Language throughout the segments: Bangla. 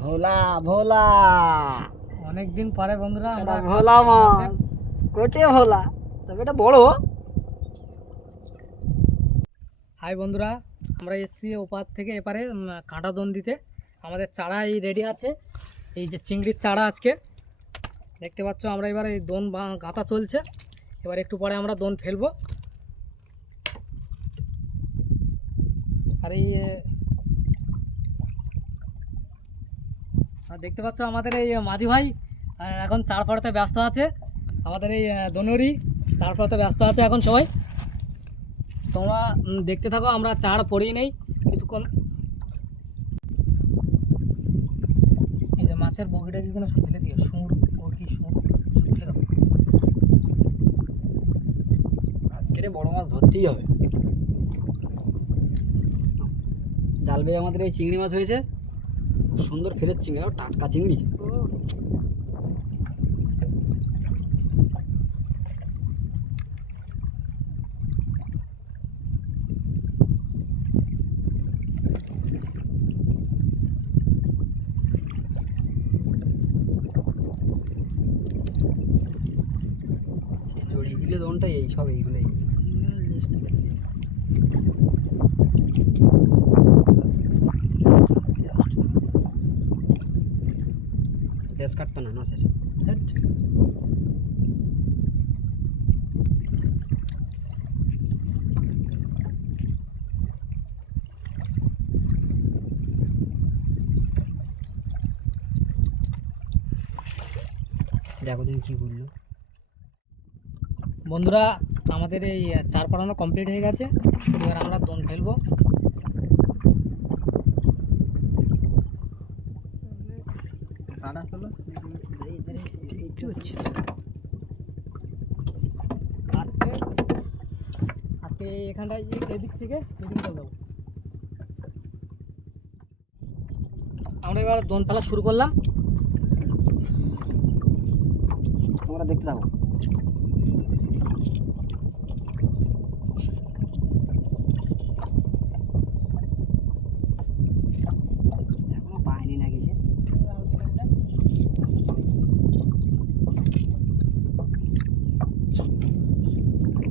ভোলা ভোলা অনেকদিন পরে বন্ধুরা আমরা ভোলা মাছ, কোটে ভোলা, তবে এটা বড়। হাই বন্ধুরা, আমরা এসছি ওপার থেকে এপারে কাঁটা দোন দিতে। আমাদের চারা এই রেডি আছে, এই যে চিংড়ির চারা আজকে দেখতে পাচ্ছ। আমরা এবার এই দোন গাঁথা চলছে, এবার একটু পরে আমরা দোন ফেলবো। আর এই দেখতে পাচ্ছ আমাদের এই মাঝি ভাই এখন চার পড়াতে ব্যস্ত আছে। আমাদের এই দোনরি চার পড়াতে ব্যস্ত আছে এখন সবাই। তোমরা দেখতে থাকো, আমরা চার পড়িয়ে নেই কিছুক্ষণ। এই যে মাছের বগিটা কি কোনো সব ফেলে দিও, সুর বগি সুর ফেলে দাও। আজকে বড় মাছ ধরতেই হবে। জাল বেয়ে আমাদের এই চিংড়ি মাছ হয়েছে, খুব সুন্দর ফেরের চিংড়ি, টাটকা চিংড়ি। জড়িয়ে দিলে দোনটা এই সব এইগুলোই লেস কাটবে না মাছের। দেখো দিন কি বললো বন্ধুরা, আমাদের এই চার পড়ানো কমপ্লিট হয়ে গেছে। এবার আমরা দোন ফেলবো। আজকে এখানটায় এদিক থেকে এদিক চলে যাবো। আমরা এবার দোন ফেলা শুরু করলাম, তোমরা দেখতে থাকো। এখনো পায়নি না কিছু,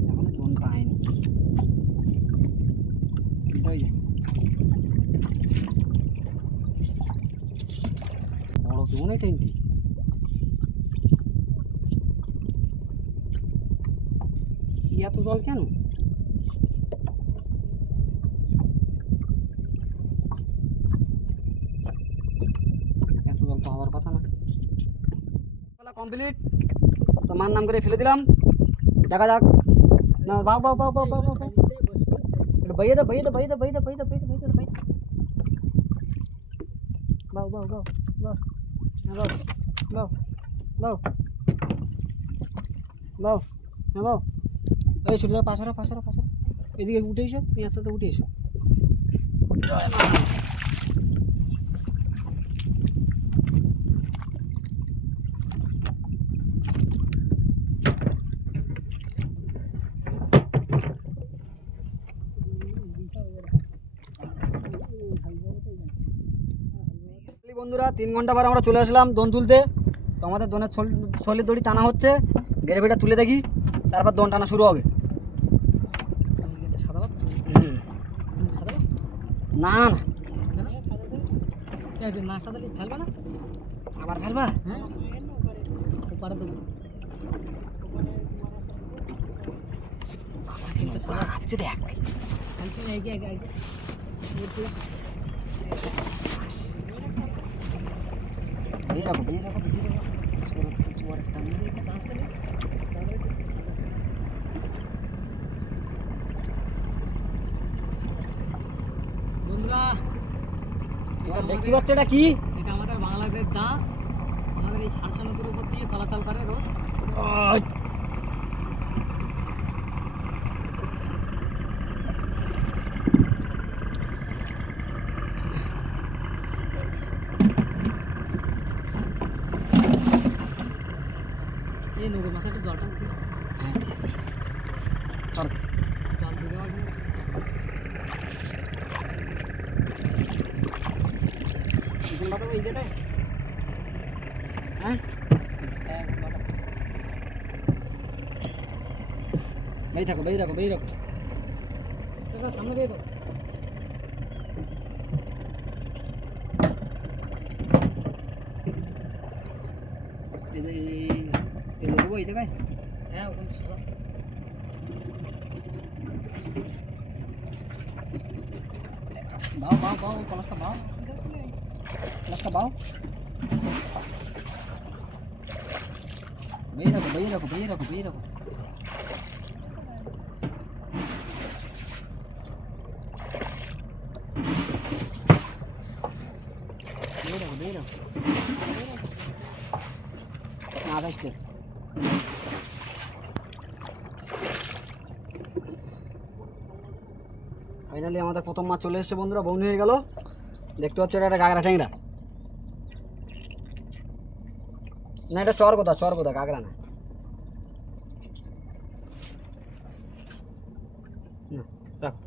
এখনো দোন পায়নি। বড় কেমন এটা ইন্তি এত জল কেন? এত জল তো হওয়ার কথা না। কমপ্লিট, তোমার নাম করে ফেলে দিলাম। দেখা যাক না। বাউ বাউ বাউ বাউ বাউ বাউ, এটা বাইয়ে দাও বাইয়ে দাও বাইয়ে দাও বাইয়ে দাও বাইয়ে দাও বাইয়ে দাও বাইয়ে দাও বাইয়ে দাও। বাউ বাউ বাউ বাউ বাউ বাউ বাউ বাউ হ্যাঁ বাউ। এই ছুটে যাও, পাশারো পাশারো পাশারো, এদিকে উঠে এসো, পেঁয়াজ সাথে উঠে এসো। বন্ধুরা 3 ঘন্টা পর আমরা চলে আসলাম দোন তুলতে। তো আমাদের দোনের শোলের দড়ি টানা হচ্ছে, গ্রেভিটা তুলে দেখি, তারপর দোন টানা শুরু হবে। না না সাদালি ফেলবে না, আবার ফেলবা? হ্যাঁ ওপারে দেবো। আচ্ছা দেখ বন্ধুরা, দেখতে পাচ্ছ এটা কি? এটা আমাদের বাংলাদেশ জাহাজ, আমাদের এই সারসা নদীর উপর দিয়ে চলাচল করে রোজ। এই নৌকো মাথায় একটু জলটা দিতে, জল দিয়ে দেওয়ার জন্য। এখানে বাঁধাবো এই জায়গায়? হ্যাঁ, হ্যাঁ বাঁধো। বেই থাকো, বেই রাখো, বেই রাখো। দাদা, সামনে দিয়ে দাও। এই যে এই দেবো এই জায়গায়। হ্যাঁ ওখানে সাদা। বাও বাও বাও, কলসটা বাও, কলসটা বাও। বেই রাখো, বেই রাখো, বেই রাখো, বেই রাখো। বেই রাখো, বেই রাখো। আঠাশ কেস। ফাইনালি আমাদের প্রথম মাছ চলে এসেছে বন্ধুরা, বৌনি হয়ে গেল। দেখতে পাচ্ছ এটা একটা গাগরা ট্যাংরা। না এটা চরগোদা, চরগোদা, গাগরা না। না, রাখো।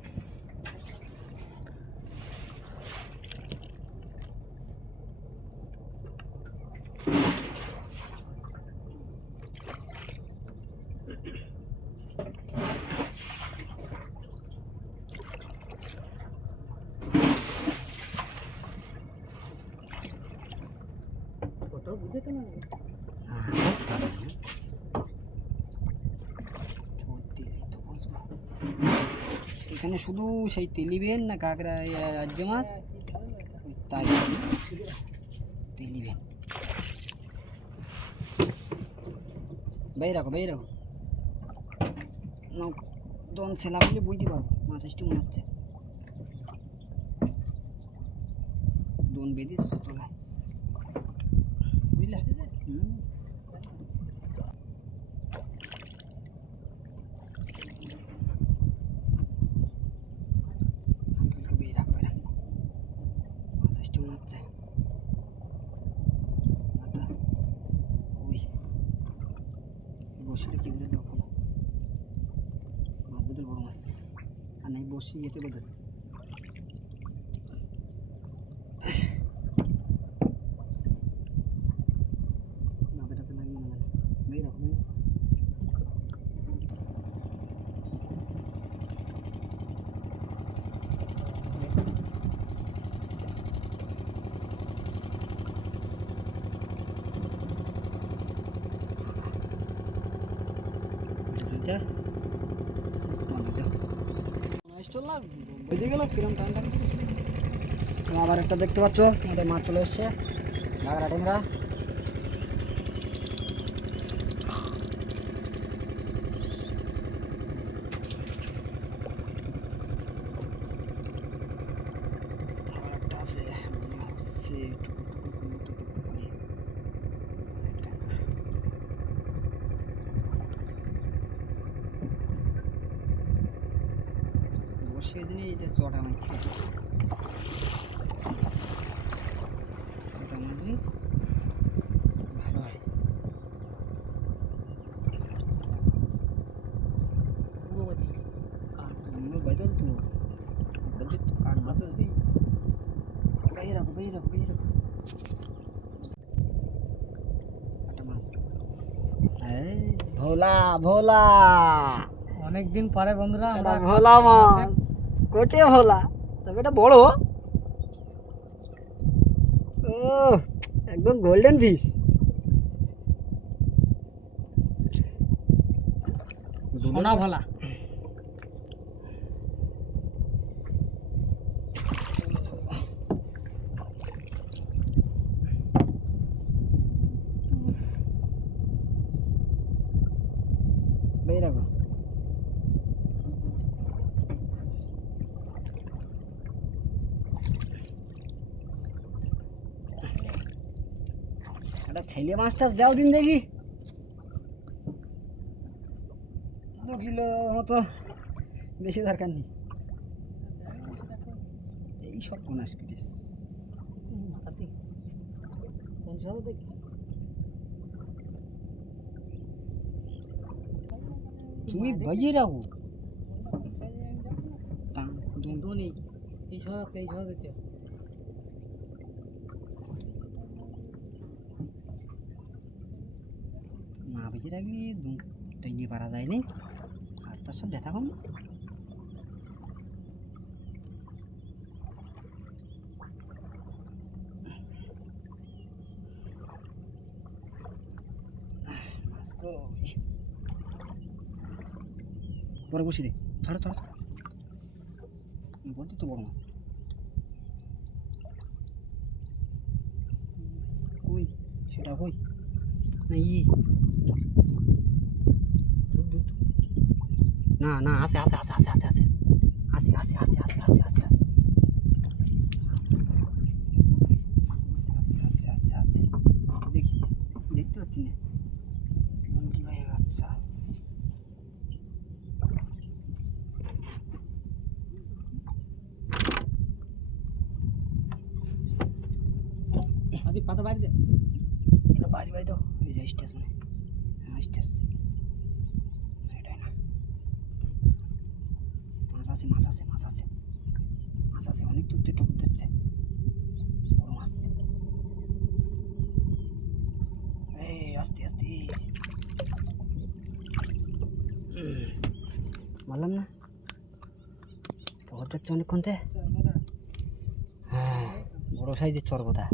ওটাও বুঝতে না। এখানে শুধু সেই তেলিবেন না কাঁকড়া আজকে মাছ, তাই তেলিবেন। বেই রাখো, বেই রাখো। দন সেলা বলে বুঝতে পারবো মাছ এসটি মনে হচ্ছে। দন বেদিস তোলায়, বুঝলে? বেই রাখবে না, মাছ এসটি মনে হচ্ছে। ওই বসিটা কি বলে দাও, খাবো মাছ বদল, বড় মাছ। আর নাই বসি এতে বদল। নাবেটাতে লাগিয়ে না, বেই রাখো, বেই রাখো। বেঁধে গেল কিরম টান টান। আবার একটা দেখতে পাচ্ছ আমাদের মাছ চলে এসছে, গাগরা ট্যাংরা। আবার একটা আছে, মনে হচ্ছে বসিয়ে দিনে এই যে চটা মাছ, চটা মাছ ভালো হয়। পুরো বাদি কাট। বদল তো কাঠ বদল দিই। বেই রাখো, বেই রাখো, বেই রাখো। একটা মাছ, এই ভোলা, ভোলা, অনেকদিন পরে বন্ধুরা এটা আমরা ভোলা মাছ, কোটে ভোলা, তবে এটা বড়। ও একদম গোল্ডেন ফিশ। সোনা ভোলা। বেই রাখো। একটা ছেলে মাছ টাছ দাও দিন দেখি, 2 কিলো মতো, বেশি দরকার নেই। এই সব কোন আসকিস মাথাতে কোন সাদা দেখি তুমি বাজিয়ে রাখো। দুটো নেই, এই সাদা এই সাদা দিতে না বেজে রাখি দুটাই নিয়ে পারা যায়নি আর তার সব ব্যথা কম পরে বসি দে ছাড়ো ছাড়ো ছাড়ো বলতে তো বড় মাছ কই সেটা কই না না না আসে আসে আসে আসে আসে আসে আসে আসে আসে আসে আসে আসে আসে আসে আসে আসে দেখি দেখতে পাচ্ছি না কি ভাই আচ্ছা আজি পাশে বাড়ি দে এটা বাড়ি বাড়ি তো এই যে স্টেশনে হ্যাঁ স্টেশন এটাই না মাছ আছে মাছ আছে মাছ আছে মাছ আছে অনেক দূর থেকে টুকুর দিচ্ছে বড় মাছ এই আস্তে আস্তে বললাম না টুকুর দিচ্ছে অনেকক্ষণ থেকে হ্যাঁ বড় সাইজের চরবদা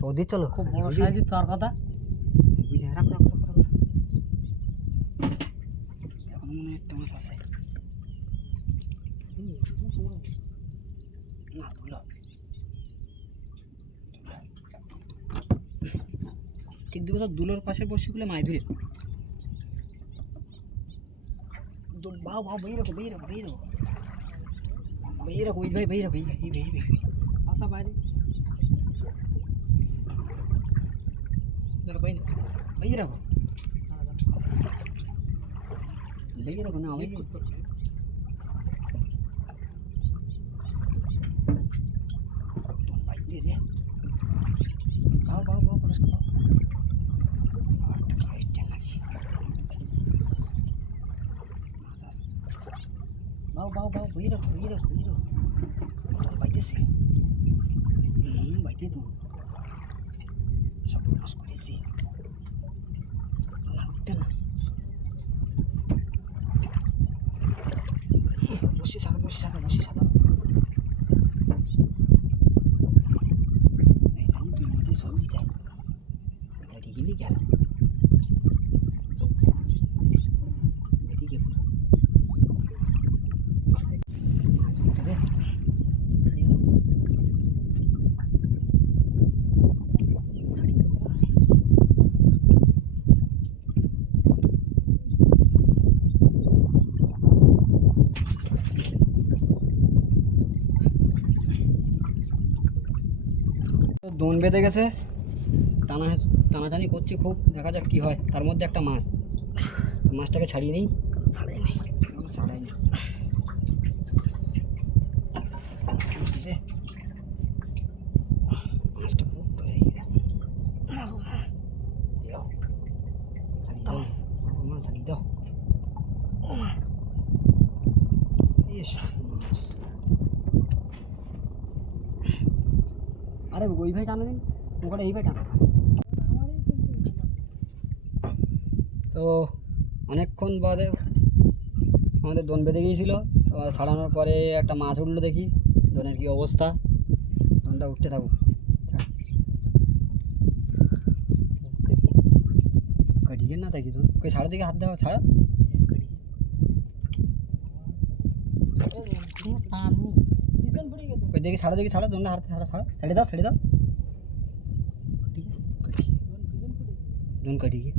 চৌদি চলো খুব বড় সাইজের চর কথা বুঝে রাখ রাখ রাখ রাখ এখন মনে হয় একটা মাছ আছে না ধুলো ঠিক দেবো তো দুলোর পাশে বসিগুলো মাছ ধরে বাও বাও বেই রাখো বেই রাখো বেই রাখো বেই রাখো ওই ভাই বেই রাখো এই ভাই পাশা বাড়ি দেখো বাইনি বেই রাখো বেই রাখো না ওই বাইতে রে বাও বাও বাও পড়াশোনা বাও বাও বাও বাও বেই রাখো বাইতেছে বাইতে তো সব নাশ করেছি না বসে সাদা এই জানি তুই মধ্যে সব দিতে গাড়ি গেলি গেল এদিকে পুরো দোন বেঁধে গেছে টানাটানি করছে খুব দেখা যাক কি হয় তার মধ্যে একটা মাছটাকে ছাড়িয়ে নেই ছাড়াই নেই মাছটা খুব ছাড়িয়ে দাও আরে ওই ভাই টানো দিন ওখানে এই ভাই টানো তো অনেকক্ষণ বাদে আমাদের দোন বেঁধে গিয়েছিল তো ছাড়ানোর পরে একটা মাছ উঠলো দেখি দোনের কী অবস্থা দোনটা উঠতে থাকুক কাটিয়ে না থাকি দোন কই ছাড়া দিকে হাত দেওয়া ছাড়া ওই দেখি ছাড়া দোনটা হাতে ছাড়া ছেড়ে দাও দোন কাটিয়ে